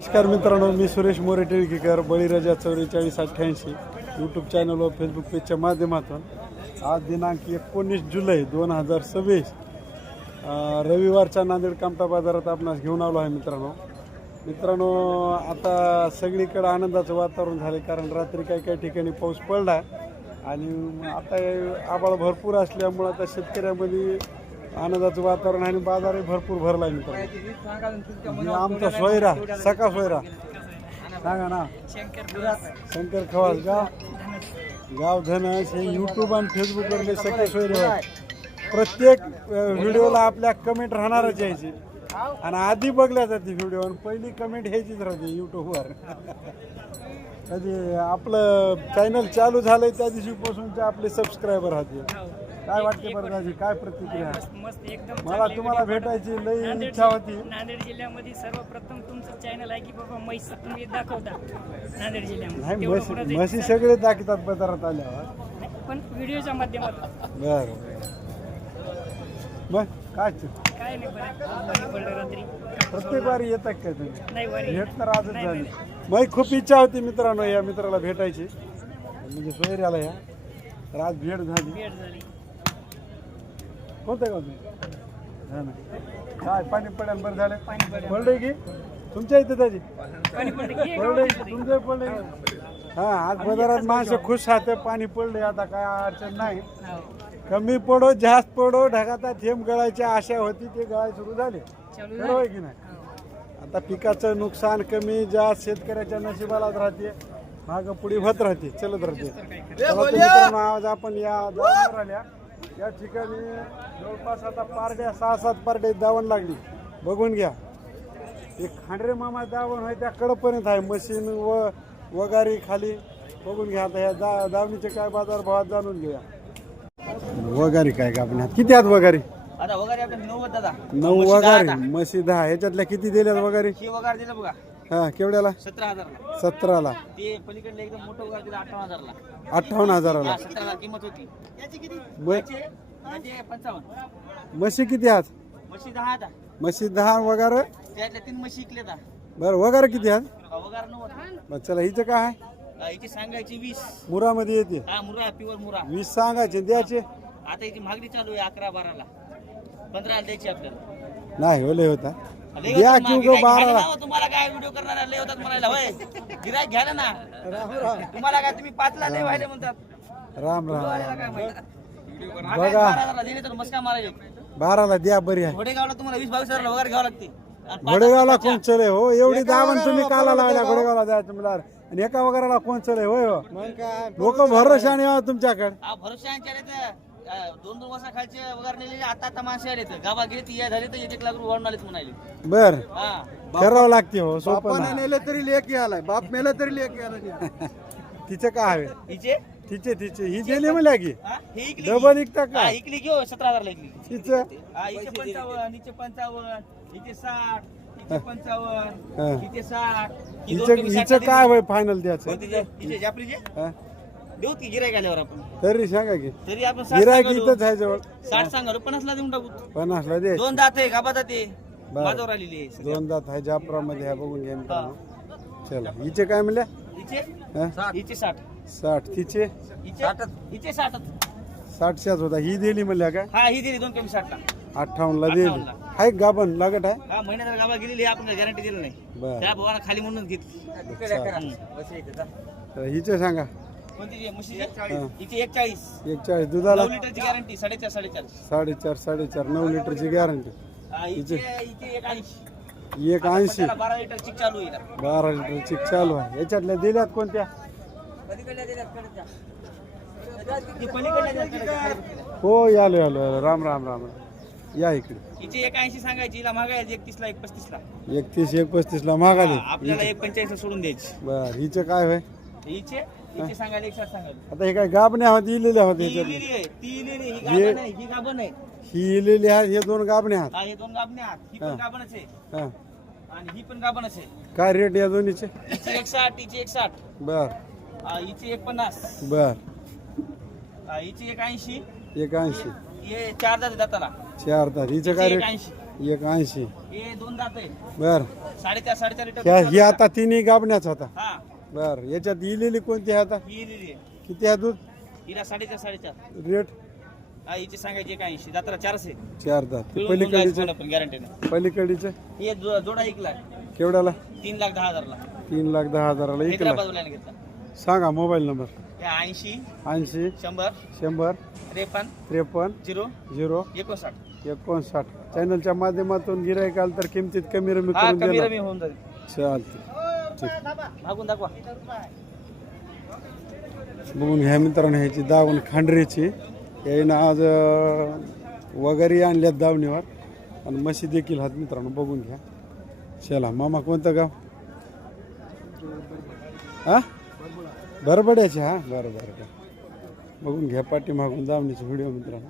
नमस्कार मित्रांनो, मी सुरेश मोरे टिळकीकर, बळीराजा 4488 YouTube channel व फेसबुक पेजच्या माध्यमातून आज दिनांक 19 जुलै 2026 रविवारच्या नांदेड कामठा बाजारात आपणास घेऊन आलो आहे. मित्रांनो आता सगळीकडे आनंदाचं वातावरण झाले, कारण रात्री काही ठिकाणी पाऊस पडला आणि आता आभाळ भरपूर असल्यामुळं आता शेतकऱ्यामध्ये आनंदाचं वातावरण आणि बाजारही भरपूर भरला आहे. मित्रांनो आमचा सोयरा सका सोयरा सांगा ना, शंकर खवास गाव धनस हे यूट्यूब आणि फेसबुकवरले सगळे सोयरे आहेत. प्रत्येक व्हिडिओला आपल्या कमेंट राहणारच यायची आणि आधी बघल्या जाते व्हिडिओ आणि पहिली कमेंट ह्याचीच राहते यूट्यूबवर. कधी आपलं चॅनल चालू झालंय त्या दिवशीपासूनचे आपले सबस्क्रायबर राहते. काय वाटते बरं दाजी, काय प्रतिक्रिया? मस्त एकदम मला तुम्हाला भेटायची लई इच्छा होती. नांदेड जिल्ह्यामध्ये सर्वप्रथम तुमचं चॅनल आहे की बाबा म्हैस तुम्ही दाखवता नांदेड जिल्ह्यामध्ये. नाही, म्हशी सगळे दाखवतात बाजारात आल्यावर, पण व्हिडिओच्या माध्यमातून. बरं मग काय काय नाही बरं पडलं रात्री. प्रत्येक वारी येतात काय तुम्ही? नाही वारी भेट तर आजच झाली. मग खूप इच्छा होती मित्रांनो या मित्राला भेटायची, म्हणजे सोयऱ्याला या, तर आज भेट झाली. भेट झाली. कोणतं गाव तुम्ही? हा ना, काय पाणी पडायला बरं झालं? पाणी पडलं. पडलंय की तुमच्या इथं त्याची पाणी पडलं की पडलंय, तुमचं पडलंय. हा, आज बाजारात माणसं खुश राहते, पाणी पडले, आता काय अडचण नाही. कमी पडो जास्त पडो ढगाचा थेंब गळायची आशा होती, ते गळाय सुरू झाले. बरोबर आहे की नाही? आता पिकाचं नुकसान कमी जास्त शेतकऱ्याच्या नशिबालाच राहते, मागं पुढे होत राहते, चलत राहते. मित्रांनो आज आपण या दावणीवर आल्या, या ठिकाणी जवळपास आता पारड्या 6-7 पारड्या दावण लागली. बघून घ्या, एक खांडरे मामा दावण आहे त्या कडपर्यंत आहे, मशीन व वगारी खाली. बघून घ्या आता या दावणीचे काय बाजार भावात जाणून घेऊया. वगारी काय का आपण किती आहेत वगारी? आता वगैरे आपल्या 90 दादा 9 वगारी, म्हशी 10. ह्याच्यातल्या किती दिल्यात वगारी? ही वगार दिलं बघा हा, केवढ्याला? 17,000ला. 17ला. ते पलीकडले एकदम मोठं वगार दिलं 58,000ला. 58,000ला. 17,000 किंमत होती. याची किती? ब- याचे 55. म्हशी किती आहेत? म्हशी 10 आता. म्हशी 10 वगार. त्यातल्या 3 म्हशी इकले आता. बरं, वगार किती आहेत? वगार 90. बरं चला, हिचं काय आहे? याची सांगायची 20. मुरामध्ये येते. हा मुरा, प्युअर मुरा. 20 सांगायचे, द्यायचे आता याची मागणी चालू आहे 11-12ला. 15ला द्यायची आपल्याला. नाही हो, लय होता. लय द्या होतात की मग, उगं गिऱ्हाईक घ्यायला 12ला. ना, तुम्हाला काय व्हिडिओ करणार लय होतात म्हणायला होय. गिराईक घ्यायला ना, तुम्हाला काय तुम्ही 5ला लय व्हायला म्हणतात. राम राम. व्हायला काय माहिती? बघा. 12,000ला दिले तर मस्का मारायचे. 12ला द्या, बरी आहे. घोडेगावला तुम्हाला 20-22,000 वगैरे घ्यावं लागते. आणि घोडेगावला कोण चले हो? एवढी दावण तुम्ही काला लावल्या घोडेगावला जायचं मला, आणि एका वगैरेला कोण चले होय हो? लोक भरोशाने यावं तुमच्याकडे. भरोशांच्या आले तर 2-2 वर्षा खालचे वगैरे नेलेले आता माणसं आले तर गावा गेले ती झाले तर 1 लाख रुपये वाढून आलेत म्हणाले. बर, हा करावं लागते हो, सोपं नाही. नेले तरी लेख आलाय, बाप मेला तरी लेख आलाय. तिचं काय हवे? हिचे तिचे ही दिली म्हणल्या की हा, हे इकली डबल इकता हा, का इकली घेऊ 17,000ला इकली. तिचं? हा, हिचे 55, हिचे 55, हिचे 60, हिचे 55, हा. हिचे 60. ही दोन कमी हिचं 60 काय होय फायनल द्यायचं? कोणती हिचे जापरीचे हा? देऊ की गिराईक आल्यावर आपण. तरी सांगा की तरी आपण 60 गिरायक सांगालो. इथंच आहे जवळ. 60 सांगालो 50ला देऊन टाकू. 50ला दे. 2 दात आहे गाबा दात आहे. बरं. माझ्यावर आलेली आहे सगळी. 2 दात आहे जाफरामध्ये आहे, बघून घ्या मित्रांनो. चला, हिचे काय म्हणल्या? हिचे हा? हिचे 60. 60. तिचे हिचे 60. 60च्याच होता. ही दिली म्हणल्या काय? हा ही दिली 2 कमी 60ला. 58ला दिली. 58ला. हाय गाभण लागत आहे. हा महिन्यात गाबा गेलेली आहे, आपण गॅरंटी दिली नाही. बरं. त्या भावाला खाली म्हणून घेतली. तर हिचे सांगा. कोणती जी म्हशीची? हा. हिची 41. 41 दुधाला. 9 लिटरची गॅरंटी 4.5. 4.5 9 लिटरची गॅरंटी. हिचे 180. 180. त्याला 12 लिटर चिक चालू आहे. 12 लिटरची चालू आहे. याच्यातल्या दिल्यात कोणत्या? पलीकडल्या दिल्यात कडच्या. ही पलीकडल्या दिल्यात कडच्या. हो, यालो. राम राम राम. या इकडे. हिचे 180 सांगायची, हिला मागायची 31ला 135ला. 31 135ला मागाले. आपल्याला 145 सोडून द्यायची. बर, हिचं काय होय? हिचे सांगायला 160 सांगायला. आता हे काय गाबण्या होती, इलेल्या होत्या ती ह्याच्यातल्या? इलेली आहे, ती इलेली आहे. ही गाभण आहे, ही गाभण आहे. ही इलेली आहे, हे 2 गाबण्या आहेत. हा, हे 2 गाभणे आहेत. ही हा. पण गाभणच आहे हा. आणि ही पण गाभणच आहे. काय रेट या दोन्हीचे? हिची 160, हिची 160, बर हिची 150, बर. हिची 180. 180. हे 4 दात दाताला. 4 तास. हिचं काय रेट? 180. एक 80. हे 2 दात आहे बर 4.5 लिटर ह्या ही आता तिन्ही गाबण्याच होता. हा बर याच्यात इलेली कोणती आहे आता? ही दिली किती आहे दूध? हिला 4.5 रेट? हा हिची सांगायची 81 दाताला 400 4 दात. ते पलीकडीचे पण गॅरंटी नाही पलीकडीचे हे जोडा 1 लाख केवढ्याला? 3,10,000 ला 3,10,000ला एक लाख. हैदराबादला घेतला सांगा मोबाईल नंबर. हे 80 80 100 100 53 53 0 0 59 59. चॅनलच्या माध्यमातून गिराईक आलं तर किमतीत कमी रमी हा करून कमी देणार. रमी होऊन जाईल चालते ठीक. मागून दाखवा बघून घ्या मित्रांनो ह्याची दावण खांडरीची. याईनं आज वगैरे आणल्यात दावणीवर आणि म्हशी देखील हात मित्रांनो बघून घ्या. चला मामा कोणतं गाव? हा बरबड्याचे. हा बरं बरं बरं. बघून घ्या पाठीमागून दावणीचा व्हिडिओ मित्रांनो.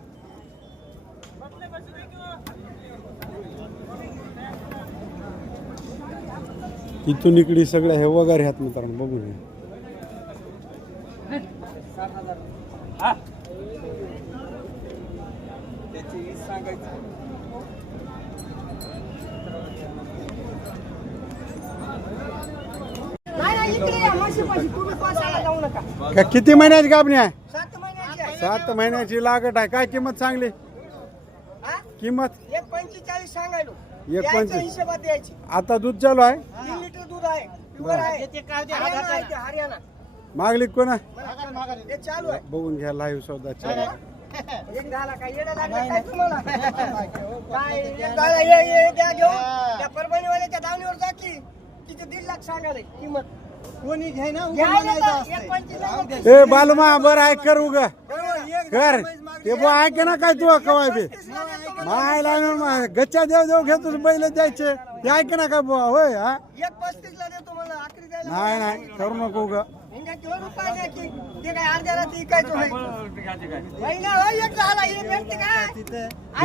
इथून इकडे सगळ्या हे वगैरे ह्यात मित्रांनो बघून घ्या. नाही इकडे या म्हशीपाशी, तुम्ही पासायला जाऊ नका. का किती महिन्याची गाभणी आहे? 7 महिन्याची आहे. 7 महिन्याची लागत आहे. काय किंमत सांगली? हा? किंमत 1.45 सांगायलो. 1.45. द्यायचं हिशोबात द्यायची. आता दूध चालू आहे. 3 लिटर दूध आहे. प्युअर आहे. हरियाणा आहे ते, हरियाणा. मागली कोणा? ते चालू आहे. बघून घ्या लाईव्ह सौदा चालू आहे. एक झाला काय येडं लागलं काय तुम्हाला? काय एक झाला ये द्या घेऊन. त्या परभणीवाल्याच्या दावणीवर जा की. तिथे 1.5 लाख सांगाले किंमत. कोणी घे ना घ्यायला तर 1.45 ए बालमा बरं आहे करू ग कर ते बो आहे ना काय तू कवाय बी माय लागून गच्चा देव देव घेतो बैल द्यायचे ते ऐक ना काय बुवा होय. हा 1.35 ला देतो मला आखरी द्यायला. नाही नाही करू नको ग. हिंगा घेऊन उपाय द्या की. ते काय अर्ध्या रात्री इकायचो आहे. महिना होय एक झाला हे भेटते काय?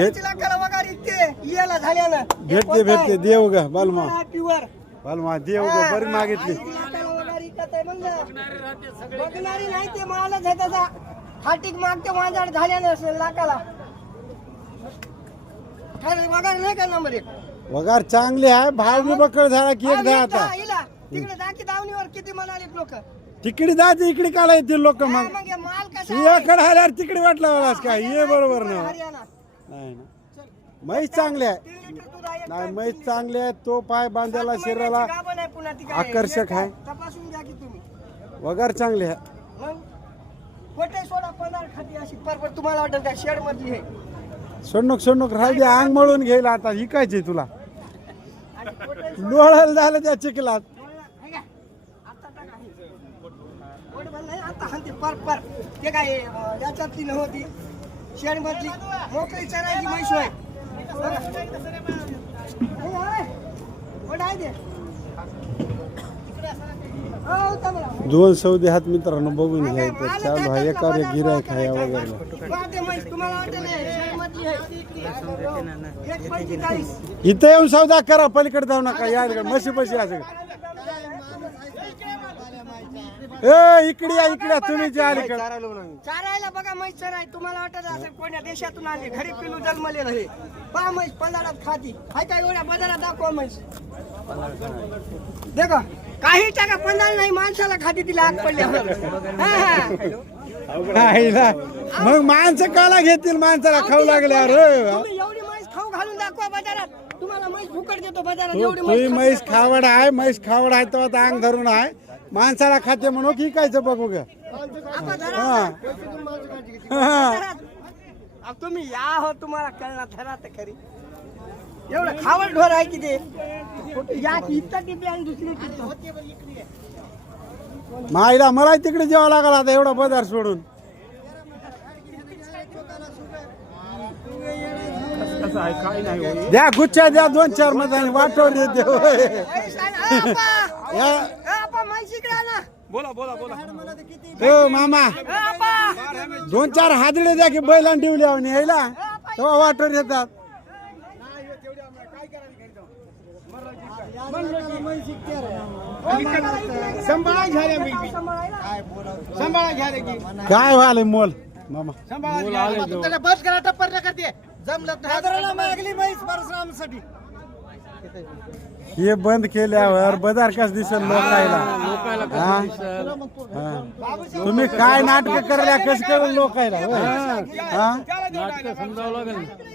8 लाखाला वगैरे इकते याला झाल्यानं. भेटते भेटते देव ग बालमा प्युअर बालमा देव ग बरी मागितली. बघणारी नाही ते मालच आहे त्याचा. हाटिक मागते वांजाड झाल्यानं लाखाला. काय वगैरे नाही का नंबर 1? वगार चांगली आहे. भाव बी बकळ झाला की एक द्या आता. तिकडे दाखी दावणीवर किती म्हणाले लोक. तिकडे जाते इकडे काला येतील लोक मग मग हे माल कसा तुझ्याकडे आल्यावर तिकडे वाटलं वालास काय ये बरोबर ना. हरियाणा नाही ना म्हैस चांगली आहे. 3 लिटर दूध आहे. नाही म्हैस चांगली आहे. तो पाय बांधायला शरीराला गाभण आहे पुन्हा ती काय. आकर्षक आहे. तपासून घ्या की तुम्ही. वगार चांगली आहे. मग कोटे सोडा 15 खाती अशी परपर तुम्हाला वाटत काय शेड मधली हे. सोडणूक सोडणूक राहिली अंग मळून घेईल आता ही कायची तुला आणि कोटे लोळायला झालं त्या चिखलात. आता टाका हे. कोट भरलं नाही, आता हाणते पर ते काय याच्यातली नव्हती शेड मधली मोकळी चरायची म्हैस होय. कोट आहे ते. हो चांगला. 2 सौदे हात मित्रांनो बघून घ्यायचं चालू आहे. एकावर एक गिरायक आहे वगैरे. पाहते म्हैस तुम्हाला वाटेल हे शेड मधली आहे. 1.45. इथं येऊन सौदा करा पलीकडे जाऊ नका या म्हशी पशी असं. ए इकडे या इकडे तुम्ही जे अलीकडे चारायला बघा म्हैस चराय. तुम्हाला वाटत असेल कोण्या देशातून आले घरी पिलू जन्मलेलं हे. पहा म्हैस पलारात खाती. हाय काय एवढ्या बाजारात दाखवा म्हैस. देखो काही टाका 15 नाही माणसाला खाती तिला आग पडल्यावर. आईला. मग माणसं काला घेतील माणसाला खाऊ लागल्यावर होय. तुम्ही एवढी म्हैस खाऊ घालून दाखवा बाजारात. तुम्हाला म्हैस फुकट देतो बाजारात. तू एवढी तुही म्हैस म्हैस खावड आहे. म्हैस खावड आहे तो आता अंग धरून आहे. माणसाला खाते म्हणून की कायचं बघू ग. आपण धरा. हा. बाजारात. अब तुम्ही या हो तुम्हाला कळणार धरा तर खरी. एवढं खावड ढोर आहे की ते. या की इथं टिपी आणि दुसरी टिपी. माईला मला तिकडे जेवा लागला आता एवढा बाजार सोडून. द्या गुच्छा द्या 2-4 मध्ये वाटवर देते होय. हो मामा 2-4 हादडे द्या की बैलांना ठेवली आहोत यायला तेव्हा वाटवर येतात. काय व्हायलंय मोल मामा? बस करा टप्पर न करते बाजाराला मागली म्हैस परशुरामसाठी. हे बंद केल्यावर बाजार कस दिसेल लोकायला हा? हा. तुम्ही काय नाटक करल्या कस करेल लोकायला होय? हा?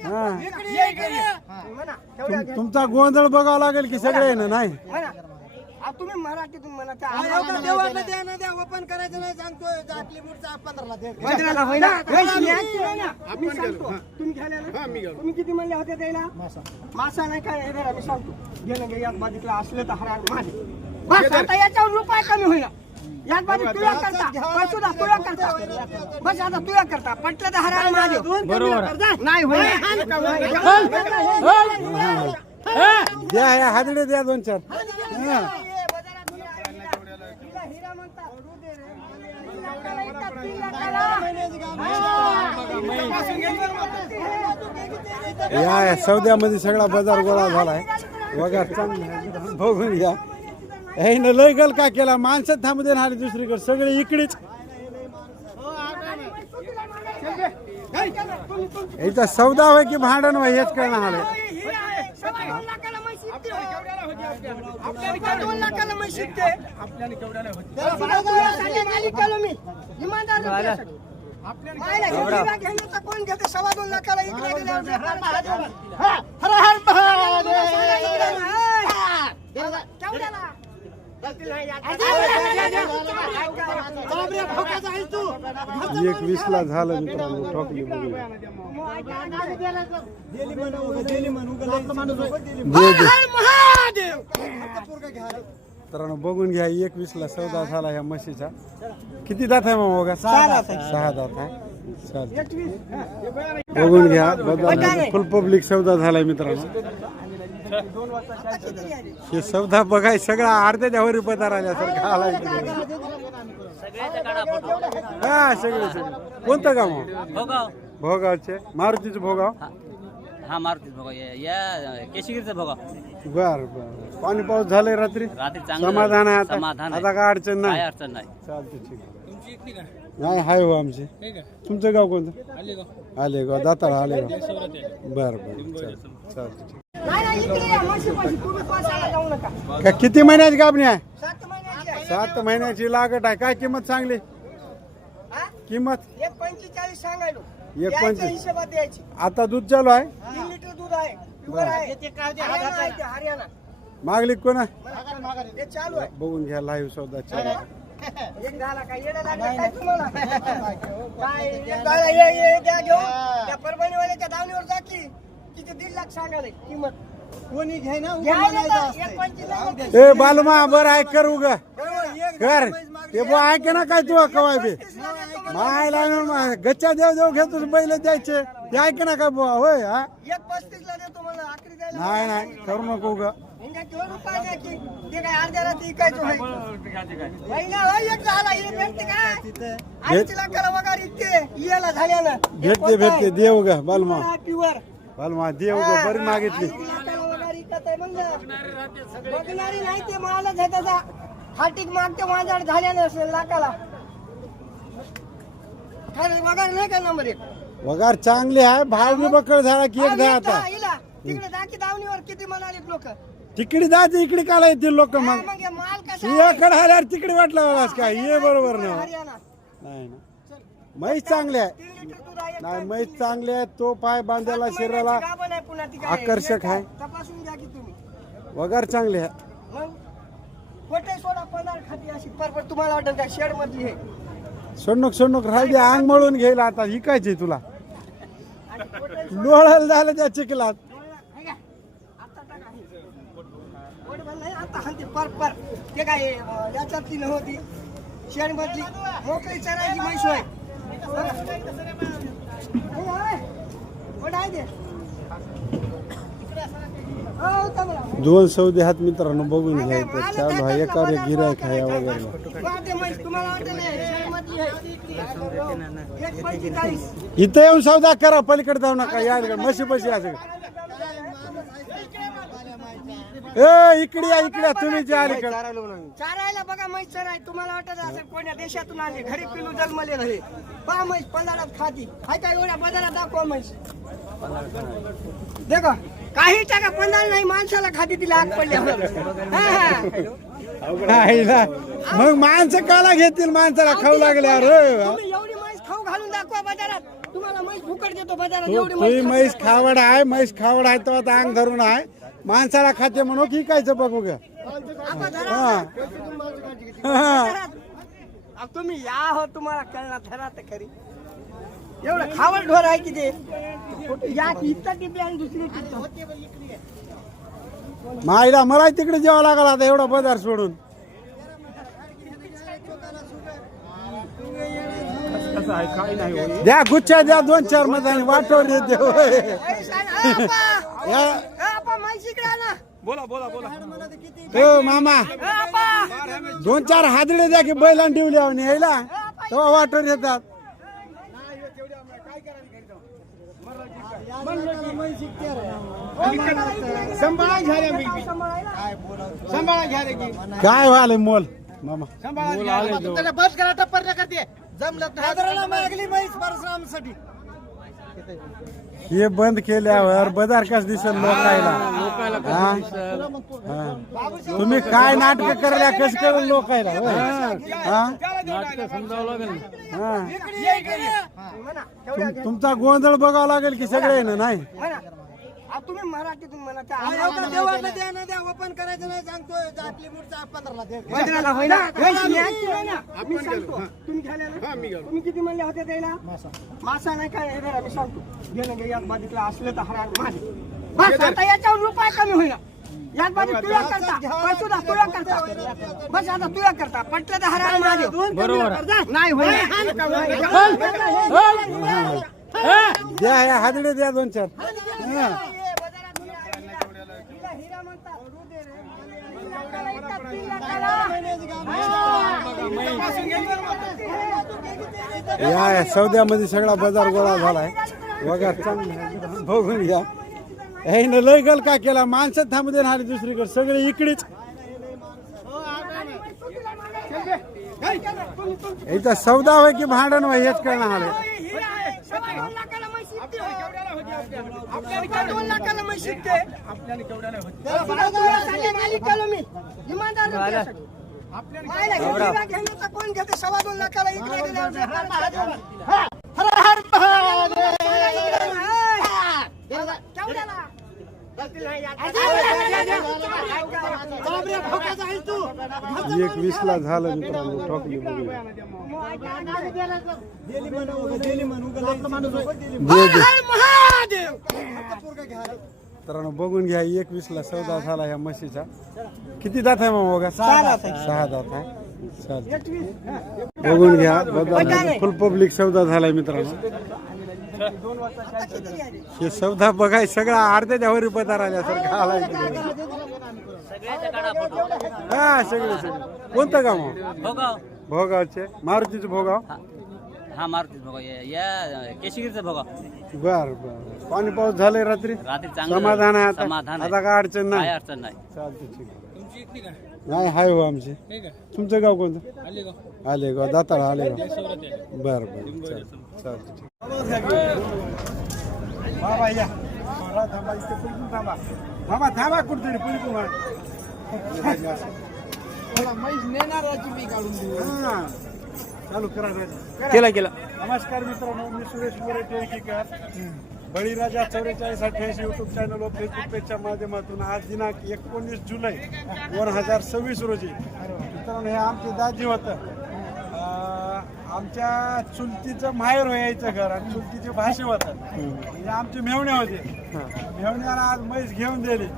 हा. तुमचा गोंधळ बघावा लागेल की सगळे ना नाही तुम्ही मराठीतून म्हणा ओपन करायचं नाही सांगतोय आपली मूर्ती 15ला दे. 15ला होईल ना? मी सांगतो. तुम्ही घ्यायला ना? तुम्ही किती म्हणले होते द्यायला? मासा नाही काय हे बघा, मी सांगतो घेणं घे यात बाजूला असलं तर हरार माझे बस. आता याच्यावर रुपये कमी होईल यात बाजू तुया करता सुद्धा तुया करता बस. आता तुया करता पटलं तर हरार माझे बरोबर नाही होईल. द्या या हादडे द्या 2-4 हा. या सौद्यामध्ये सगळा बाजार गोळा झालाय वगैर चांगला बघून घ्या. ह्यानं लय गल का केला माणसं थांबू दे ना दुसरीकडे सगळे इकडेच. याचा सौदा होय की भांडण होय हेच कळणार आलं. 2 लाखाला म्हैस शिकते. कोण घेते 2.25 लाखाला इकडे एक 20ला झालं मित्रांनो ठोकली बघून. मित्रांनो बघून घ्या 21ला सौदा झाला ह्या म्हशीचा. किती दात आहे मग बघा? 6 दात आहे. चालतंय. बघून घ्या फुल पब्लिक सौदा झालाय मित्रांनो. हे सौदा बघाय सगळा अर्ध्याच्या वरी पदार आल्यासारखं आलाय. हा सगळे कोणतं गाव? भोगाव. भोगावचे मारुतीचं भोगाव. हा मारुती भोगाव या केशगिरीचं भोगाव. बर बर. पाणी पाऊस झालंय रात्री समाधान आहे आता. आता काय अडचण नाही. अडचण नाही. चालते ठीक आहे. नाही हाय हो आमचे. तुमचं गाव कोणतं? आलेगाव दातार आलेगाव. बर बर चालते. का किती महिन्याची गाभणी आहे? 7 महिन्याची लागत आहे. काय किंमत सांगली? किंमत 1.45 सांगायलो. 1.25 हिशोबात द्यायची. आता दूध चालू आहे. 3 लिटर दूध आहे. प्युअर आहे. हरियाणा मागली कोणा? हे चालू आहे. बघून घ्या लाईव्ह सौदा चालू. एक झाला काय येडं लागलं काय तुम्हाला? काय एक झाला ये द्या घेऊन त्या परभणीवाल्याच्या दावणीवर जा की किती 1.5 लाख सांगायला किंमत. कोणी घ्यायना ए बालमा बर आहे करू ग कर ते बो आहे की ना काय तू कवाय बे मायला गच्चा देव देव घेतो बैल द्यायचे ते आहे की ना काय बुवा होय. हा 1.35 ला देतो मला आखरी द्यायला. नाही करू नको ग. रुपये द्या की ते काय अर्ध्या रात्री इकायचं होय. महिना होय एक झाला हे भेटते काय 8 लाखाला वगैरे इतके याला झाल्यानं भेटते देव ग बालमा. प्युअर बालमा देव ग बरी मागितली. बघणारी नाही ते मालच आहे त्याचा. हाटीक मागते माझ्याकडे झाल्यानं असेल लाखाला. वगैरे नाही का नंबर 1 वगार चांगली आहे. भाव बी बकळ झाला की एक द्या आता. तिकडे दाखी दावणीवर किती म्हणाले लोक. तिकडे जायचं इकडे काला येतील लोक मग. मग हे माल कसा तुझ्याकडे आल्यावर तिकडे वाटलं बघास काय ये बरोबर नाही हरियाणा नाही ना. म्हैस चांगली आहे. 3 लिटर दूध आहे. नाही म्हैस चांगली आहे. तो पाय बांधायला शरीराला गाभण आहे पुन्हा ती काय आकर्षक आहे. तपासून घ्या की तुम्ही. वगार चांगली आहे. मग कोटे सोडा पदार्थ खाती अशी परपर तुम्हाला वाटत का शेड मधली आहे. सोडणूक राहिली अंग मळून घेईल आता हिकायची तुला. लोळायला झालं त्या चिखलात. आता टाका हे. पोटभर नाही आता हाणते पर ते काय याच्यातली नव्हती शेड मधली मोकळी चरायची म्हैस होय. कोण आहे ते? हो, चांगला. 2 सौदे हात मित्रांनो बघून घ्यायचं चालू आहे. एकावर एक गिरायक आहे वगैरे. वाटे म्हैस तुम्हाला वाटत नाही शेड मधली आहे. 1.45 इथं येऊन सौदा करा पलीकडे जाऊ नका या म्हशी पशी असं. ए इकडे या, इकडे या, तुम्ही जे अलीकडे चारायला बघा म्हैस चराय. तुम्हाला वाटत असेल कोण्या देशातून आले, घरी पिलू जन्मलेलं हे. पहा म्हैस पंधारात खाती. हाय का एवढ्या बाजारात दाखवा म्हैस. देखो काही टाका पंधार नाही, माणसाला खाती तिला आग पडल्यावर. हा, हा. आईला. मग माणसं काला घेतील माणसाला खाऊ लागल्यावर होय. तुम्ही एवढी म्हैस खाऊ घालून दाखवा बाजारात. तुम्हाला म्हैस फुकट देतो बाजारात. एवढी तुम्ही म्हैस खावड आहे, म्हैस खावड आहे तर आता अंग धरून आहे. माणसाला खाते म्हणून की कायचं बघू ग. आपण धरा. हा. बाजारात. अहो, तुम्ही या हो, तुम्हाला कळणार धरा तर खरी. एवढं खावड ढोर आहे की ते. या की इतका टिपी आणि दुसरी टिपी. माईला मला तिकडे जेवा लागला आता एवढा बाजार सोडून. द्या गुच्छा द्या 2-4 मतांनी वाटवर येते होय. हो मामा 2-4 हादडे द्या की बैलांना ठेवली आहोत यायला तेव्हा वाटवर येतात. काय व्हायलंय मोल मामा. बस करा टप्पर न करते. जमलं मागली म्हैस परशुरामसाठी. हे बंद केल्यावर बाजार कस दिसेल लोकायला. हा? हा. तुम्ही काय नाटक करल्या कस करेल लोकायला होय? हा? हा. तुमचा गोंधळ बघावा लागेल की सगळे ना नाही. तुम्ही मराठीतून म्हणा देवाला द्या ना द्या ओपन करायचं नाही सांगतोय. आपली मूर्ती 15ला द्या. मी सांगतो. तुम्ही घ्यायला ना? तुम्ही किती म्हणले होते द्यायला? मासा नाही काय हे बघा, मी सांगतो. घेणं घे यात बाजूला असलं तर हरा माझे. बस आता याच्यावर रुपये कमी होईना. यात बाजू तुया करता पैसुदा तुया करता. बस आता तुया करता पटलं तर हरा माझे. बरोबर नाही होईल. द्या या हादडे द्या 2-4. या सौद्यामध्ये सगळा बाजार गोळा झालाय बघा. चांगलं बघून घ्या. हे लय गल का केला. माणसं थांबू दे ना दुसरीकडे सगळे इकडेच. इथं सौदा होय की भांडण होय हेच कळणार आलं. 2 लाखाला म्हैस शिकते. कोण घेते 2.25 लाखाला एक 20ला झालं मित्रांनो. ठोकली बघूया. मित्रांनो बघून घ्या. 21ला सौदा झाला ह्या म्हशीचा. किती दात आहे मग बघा? 6 दात आहे. बघून घ्या. फुल पब्लिक सौदा झालाय मित्रांनो. हे सौदा बघाय सगळा अर्ध्याच्या वरी पदार आल्यासारखं आलाय. हा सगळे सगळे. कोणतं गाव? भोगाव. भोगावचे. मारुतीचं भोगाव. हा मारुती भोगाव. या केशगिरीचं भोगाव. बर बर. पाणी पाऊस झालंय रात्री. चांगलं समाधान आहे आता. समाधान आहे. आता काय अडचण नाही. काय अडचण नाही. चालते ठीक आहे. नाही हाय हो आमचे. तुमचं गाव कोणतं? आलेगाव. दाताळ आलेगाव. बर बर चालते. बाबा या. थांबा इथे कुठून थांबा. मामा थांबा कुठतरी कुठून. चालू करा. केला. नमस्कार मित्रांनो, मी सुरेश मोरे टेळकीकर. बळीराजा 4488 युट्यूब चॅनल व फेसबुक पेजच्या माध्यमातून आज दिनांक 19 जुलै 2026 रोजी मित्रांनो हे आमचे दाजी होतं. आमच्या चुलतीचं माहेर यायचं घर आणि चुलतीची भाषे होतं. म्हणजे आमचे मेवणे होते. मेवण्याला आज म्हैस घेऊन दिली.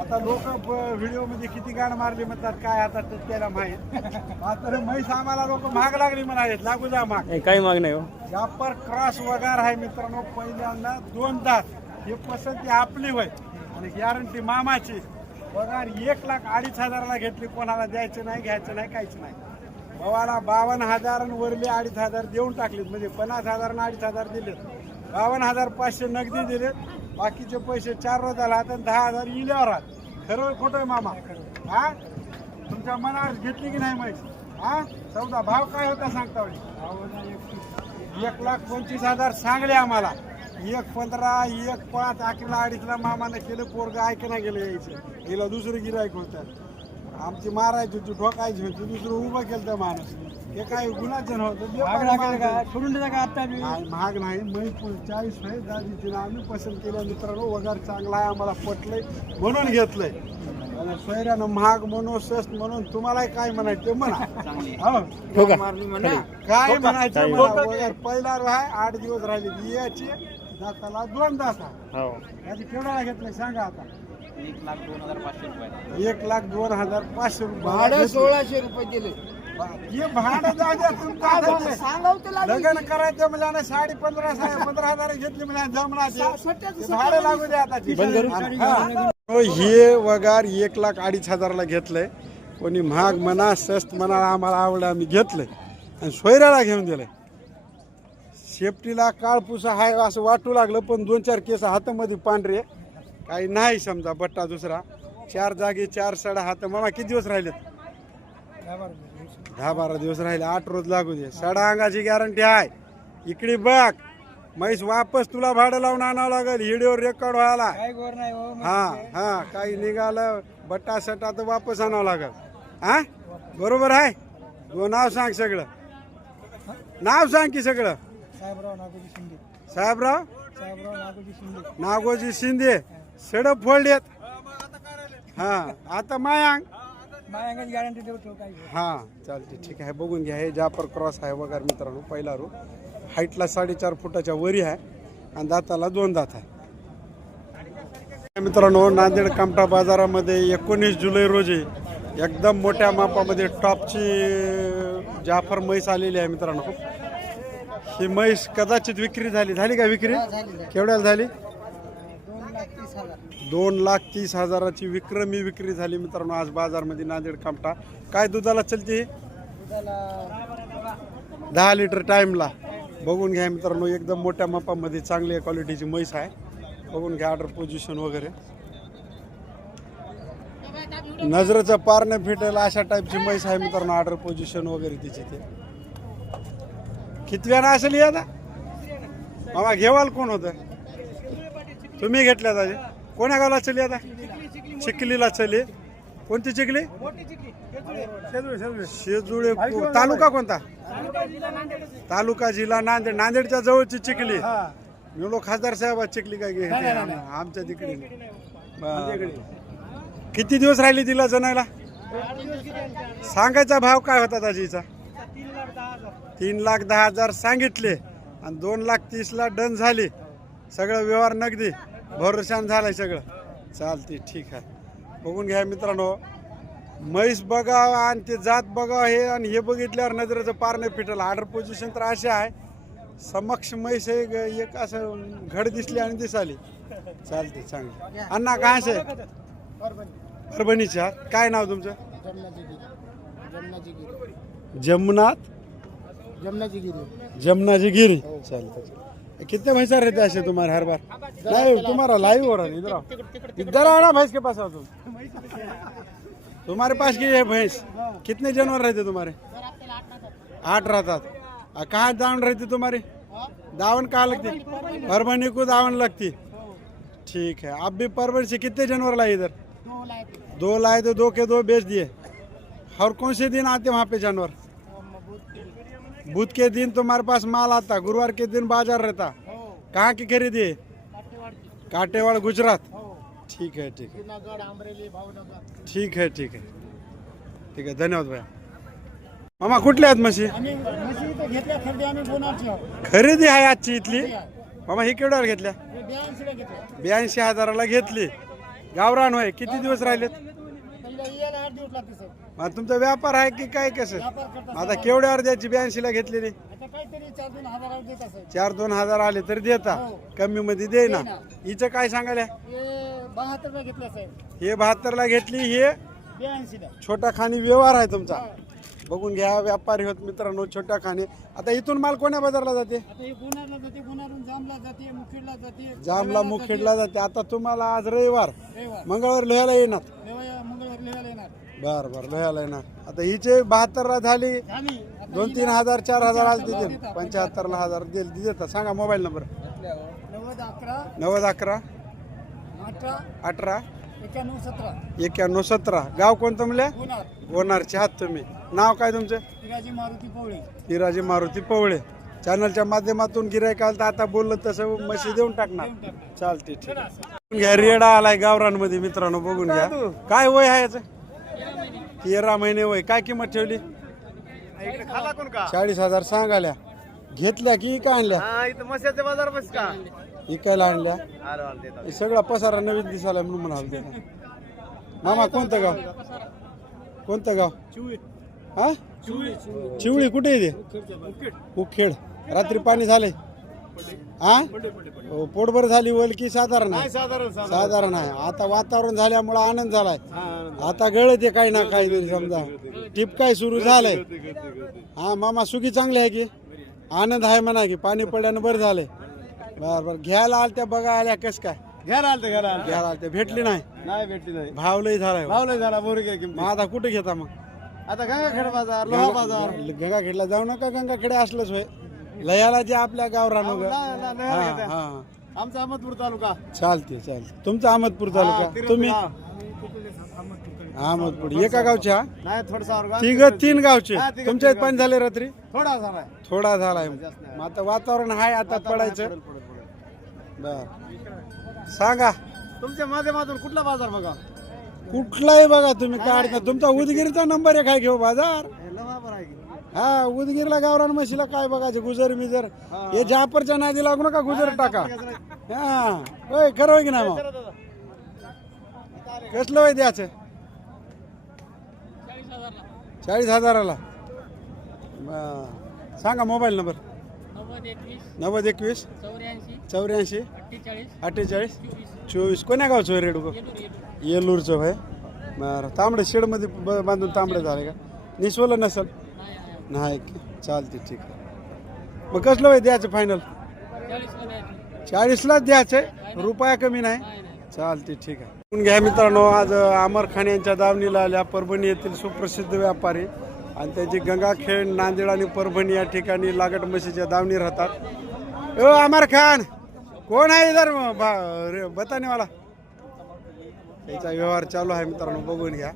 आता लोक व्हिडिओ मध्ये किती गाण मारली म्हणतात काय आता त्याला माहीत. मात्र म्हैस आम्हाला लोक महाग लागली म्हणाले. लागू जा माग. काही माग नाही. जापर क्रॉस वगार आहे मित्रांनो. पहिल्यांदा 2 दात. हे पसंती आपली होय आणि गॅरंटी मामाची. वगार 1,02,500 घेतली. कोणाला द्यायचं नाही घ्यायचं नाही काहीच नाही. भावाला 52,000 आणि वरले 2,500 देऊन टाकलेत. म्हणजे 50,000 आणि 2,500 दिले. 52,500 नगदी दिले. बाकीचे पैसे 4 रोजाला आणि 10,000 इल्यावर. खरं खोटं आहे मामा? हा तुमच्या मनावर घेतली की नाही म्हैस? हा चौदा भाव काय होता सांगता? 1,25,000 सांगले आम्हाला. 1,15, 1,5 अखेरला 2.5ला मामानं केलं. पोरग ऐकणं गेलं यायचं. गेला दुसरं गिरायक होतं. आमची मारायची होती, ठोकायची होती, दुसरं उभं केलं तर माणूस. हे काय गुन्हाचं नव्हतं. सोडून देता का आता महाग नाही. मै 40 आहे दादीची. आम्ही पसंत केल्या मित्रांनो. वगार चांगला आहे, आम्हाला पटलंय म्हणून घेतलंय. आणि सोयऱ्यानं महाग म्हणून स्वस्त म्हणून तुम्हाला काय म्हणायचं ते म्हणा. हो काय म्हणायचं म्हणा. वगार पहिला आहे, 8 दिवस राहिले याची. दाताला 2 दाता. याची केवढ्याला घेतलं सांगा आता? 1,02,500 रुपये. 1,02,500 भाडं रुपये. 1,600 रुपये दिले. हे भाडं जाऊ द्या तुमचं. सांगाव त्याला लग्न करायचं म्हणजे 15,000 घेतली म्हणजे जमणार ते. भाडं लागू द्या आता. हे वगार 1,02,500 घेतलंय. कोणी महाग म्हणा स्वस्त म्हणा आम्हाला आवडलं आम्ही घेतलंय आणि सोयऱ्याला घेऊन दिलंय. शेपटीला काळपुसा हाय असं वाटू लागलं पण 2-4 केस हातामध्ये पांढरे काही नाही. समजा बट्टा दुसरा 4 जागी 4 सडा हात. मामा किती दिवस राहिलेत? 10-12 दिवस राहिले. 8 रोज लागू दे. सडा अंगाची गॅरंटी आहे. इकडे बघ म्हैस वापस तुला भाडं लावून आणावं लागेल. व्हिडिओ रेकॉर्ड व्हायला. हा काही निघालं बट्टा सटा तर वापस आणावं लागेल. हा बरोबर आहे. तू नाव सांग सगळं. नाव सांग की सगळं. साहेबराव नागोजी शिंदे. सडप फोल्डेत. हा आता मायांग गॅरंटी देतो काय. हा चालते ठीक आहे. बघून घ्या. हे जापर क्रॉस आहे वगैरे मित्रांनो. पहिला रो हाईटला 4.5 फुटाच्या वरी आहे आणि दाताला 2 दात आहे. मित्रांनो नांदेड कामठा बाजारामध्ये 19 जुलै रोजी एकदम मोठ्या मापामध्ये टॉपची जाफर म्हैस आलेली आहे मित्रांनो. ही म्हैस कदाचित विक्री झाली का विक्री? केवढ्याला झाली? 2,30,000ची विक्रमी विक्री झाली मित्रांनो आज बाजारमध्ये नांदेड कामठा. काय दुधाला चलते? 10 लिटर टाइमला. बघून घ्या मित्रांनो. एकदम मोठ्या मापामध्ये चांगल्या क्वालिटीची म्हैस आहे. बघून घ्या ऑर्डर पोझिशन वगैरे. नजरेचं पार न फिटेल अशा टाईपची म्हैस आहे मित्रांनो. ऑर्डर पोझिशन वगैरे तिची ते. किती वेळा असेल आता मामा? घेवाल कोण होतं? तुम्ही घेतल्या दाजी? कोण्या गावाला चली आता? चिखलीला चली. कोणती चिखली? शेजुळे. तालुका कोणता? तालुका जिल्हा नांदेड. नांदेडच्या जवळची चिखली. मी लोक खासदार साहेब चिखली काय घे आमच्या तिकडे. किती दिवस राहिले तिला जनायला? सांगायचा भाव काय होता दाजीचा? 3,10,000 सांगितले आणि 2,30,000ला डन झाली. सगळं व्यवहार नगदी भरोशान झालाय सगळं. चालते ठीक आहे. बघून घ्या मित्रांनो. म्हैस बघाव आणि ते जात बघाव हे आणि हे बघितल्यावर नजरेचं पार नाही फिटलं. ऑर्डर पोझिशन तर असे आहे. समक्ष म्हैस एक असं घड दिसली आणि दिसाली. चालते चांगली. अण्णा काय असे? परभणीच्या. काय नाव तुमचं? जमनाजी गिरी. चालते. कितने भैंसा रहते ऐसे तुम्हारे हर बार? नहीं तुम्हारा लाइव हो रहा है. इधर आओ. इधर आना भैंस के पास आओ तुम. तुम्हारे पास की है भैंस? कितने जानवर रहते तुम्हारे? 8 रहतात. कहाँ दावण रहती तुम्हारी? दावण कहाँ लगती? परभणी को दावण लगती. ठीक है. आप भी परभणी से कितने जानवर लाए इधर? 2 लाए तो 2 के 2 बेच दिए. और कौन से दिन आते वहाँ पे जानवर? बुध के दिन तुम्हारे पास माल आता. गुरुवार के दिन बाजार रहता. कहाँ की खरीदी है? काटेवाड़ गुजरात. ठीक है ठीक है ठीक है ठीक है ठीक आहे. धन्यवाद भैया. मामा कुठल्या आहेत म्हशी? खरेदी आहे आजची इथली. मामा ही केवढ्यावर घेतल्या? 82,000ला घेतली. गावरान होय. किती दिवस राहिलेत? मग तुमचा व्यापार आहे की काय कसं? आता केवढ्यावर द्यायची? 82ला घेतलेली. 4-2,000 आले तर देता. कमी मध्ये दे ना. हिचं काय सांगायला? हे 72ला घेतली. हे छोटा खानी व्यवहार आहे तुमचा. बघून घ्या व्यापारी होत मित्रांनो छोट्या खाणे. आता इथून माल कोण्या बाजारला जाते? जामला मुखेडला जाते. आता तुम्हाला आज रविवार मंगळवार लोह्याला येणार. बर लोह्याला येणार. आता हिचे 72 झाली 2-3 हजार 4,000 आज देतील. 75 हजार देतात. सांगा मोबाईल नंबर. 9011 18 91 17. गाव कोणतं म्हणल्या? गोनारचे आहात तुम्ही. नाव काय तुमचं? हिराजी मारुती पवळे. चॅनलच्या माध्यमातून गिरायक आलं तर आता बोललं तसं म्हशी देऊन टाकणार. चालते ठीक आहे. घ्या रेडा आलाय गावरांमध्ये मित्रांनो बघून घ्या. काय वय आहे याचं? 13 महिने वय. काय किंमत ठेवली? 40,000 सांगाल्या. घेतल्या की काय आणल्या? बाजार बस का इकायला आणल्या. हे सगळा पसारा नवीन दिसायला म्हणून म्हणाल. मामा कोणतं गाव? कोणतं गाव? हा चिवळी. कुठे येते? उखेड. रात्री पाणी झाले? हा पोटभर झाली वल की साधारण आहे? साधारण आहे. आता वातावरण झाल्यामुळे आनंद झालाय. आता गळत आहे काही ना काहीतरी समजा टिप काय सुरू झालंय. हा मामा सुखी चांगली आहे की? आनंद आहे म्हणा की? पाणी पडल्यानं बरं झालंय. बर घ्यायला आल त्या बघा आल्या कस काय? घ्यायला आलते भेटली नाही भेटली नाही. भाव लय झालाय. झाला बोरी मग आता कुठे घेता? मग आता गंगाखेड बाजार लोहा बाजार. गंगाखेडला जाऊ नका. गंगाखेडे असलंच होय. लयाला जे आपल्या गावरान आमचा अहमदपूर तालुका. चालते. तुमचा अहमदपूर तालुका. तुम्ही अहमदपूर एका गावच्या? नाही थोडसा 3 गावचे. तुमच्या पाणी झाले रात्री? थोडा झालाय. मग आता वातावरण आहे आता पडायचं. बर सांगा तुमच्या माध्यमातून कुठला बाजार बघा? कुठलाही बघा तुम्ही काढता. तुमचा उदगीरचा नंबर 1 आहे. घेऊ बाजार. हा उदगीरला गावरान म्हशीला काय बघायचं? गुजर मिजर हे जापरच्या नादी लागू नका. गुजर टाका. हा होय खरं होय की नाही? मग कसलं वय द्यायचं? 40,000ला. सांगा मोबाईल नंबर. 9021 84 48 24. कोण्या गावचं होय रेडू? येलूरचं होय. बरं तांबडे शेडमध्ये बांधून तांबडे झाले का? निसवलं नसल नाही? चालते ठीक आहे. मग कसलं वय द्यायचं फायनल? 40लाच द्यायचंय. रुपया कमी नाही? चालते ठीक आहे. घ्या मित्रांनो आज अमर खान यांच्या दावणीला आल्या. परभणी येथील सुप्रसिद्ध व्यापारी आणि त्यांची गंगाखेड नांदेड आणि परभणी या ठिकाणी लागट म्हशीच्या दावणी राहतात. ओ अमर खान कोण आहे इधर? बतानेवाला. याचा व्यवहार चालू आहे मित्रांनो बघून घ्या.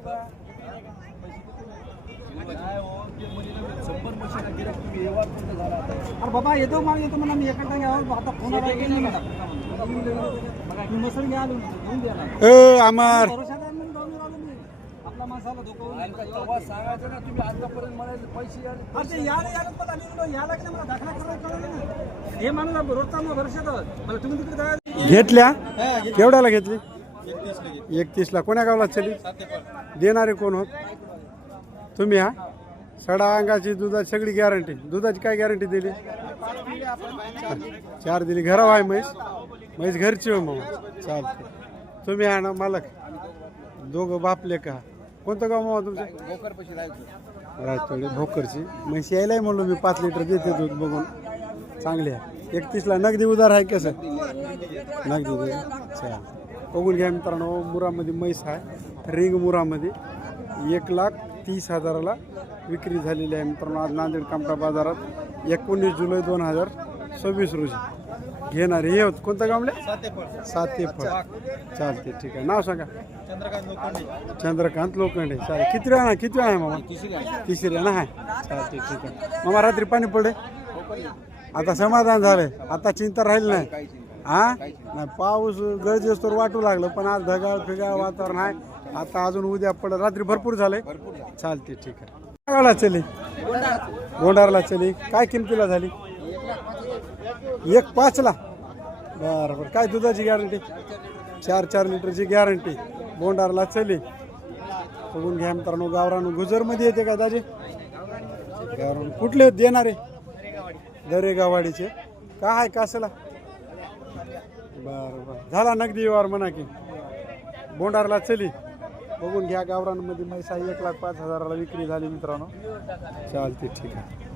बाबा येतो मग येतो म्हणा. मी एखादा घ्यावं आता फोन अमर आपला माणसाला धोका सांगायचं ना. तुम्ही आतापर्यंत म्हणाले पैसे याला दाखला करायला हे माणूस रोजचा भरोशात मला तुम्ही तिकडे घेतल्या. केवढ्याला घेतली? 31ला. कोण्या गावला चली? देणारे कोण होत? तुम्ही. हा सडा अंगाची दुधाची सगळी गॅरंटी. दुधाची काय गॅरंटी दिली? 4 दिली. घराव आहे म्हैस घरची हो. मग चालते. तुम्ही आहे ना मालक? दोघं बापले का? कोणतं गाव मामा तुमचं? रायतोडे भोकरची. म्हैस यायलाय म्हणलो मी 5 लिटर देते दूध बघून. चांगली आहे. 31ला नगदी उधार आहे कसं? नगदी उधार. चाल बघून घ्या मित्रांनो. मुरामध्ये म्हैस आहे. रिंग मुरामध्ये 1,30,000ला विक्री झालेली आहे मित्रांनो. आज नांदेड कामठा बाजारात 19 जुलै 2026 रोजी घेणारे हे होत. कोणतं गावले? सातेफळ. चालते ठीक आहे. नाव सांगा. चंद्रकांत लोखंडे. चालेल. किती वेळा आहे मामा? तिसऱ्या ना आहे. चालते ठीक आहे. मामा रात्री पाणी पडे? आता समाधान झालंय. आता चिंता राहील नाही. हा नाही पाऊस गरजेस तर वाटू लागलं पण आज ढगाळ फिगाळ वातावरण आहे. आता अजून उद्या पडत. रात्री भरपूर झाले. चालते ठीक आहे. चली गोंडारला चली. काय किमतीला झाली? 1,5ला. बरं काय दुधाची गॅरंटी? 4 लिटरची गॅरंटी. गोंडारला चली. बघून घ्या मित्रांनो. गावरान गुजरमध्ये येते का दाजी? गावरान कुठले देणारे? दरेगावाडीचे. काय आहे कासला? बरं झाला नगदी व्यवहार म्हणा की. बोंडारला चली. बघून घ्या गावरांमध्ये म्हैस आहे 1,05,000ला विक्री झाली मित्रांनो. चालते ठीक आहे.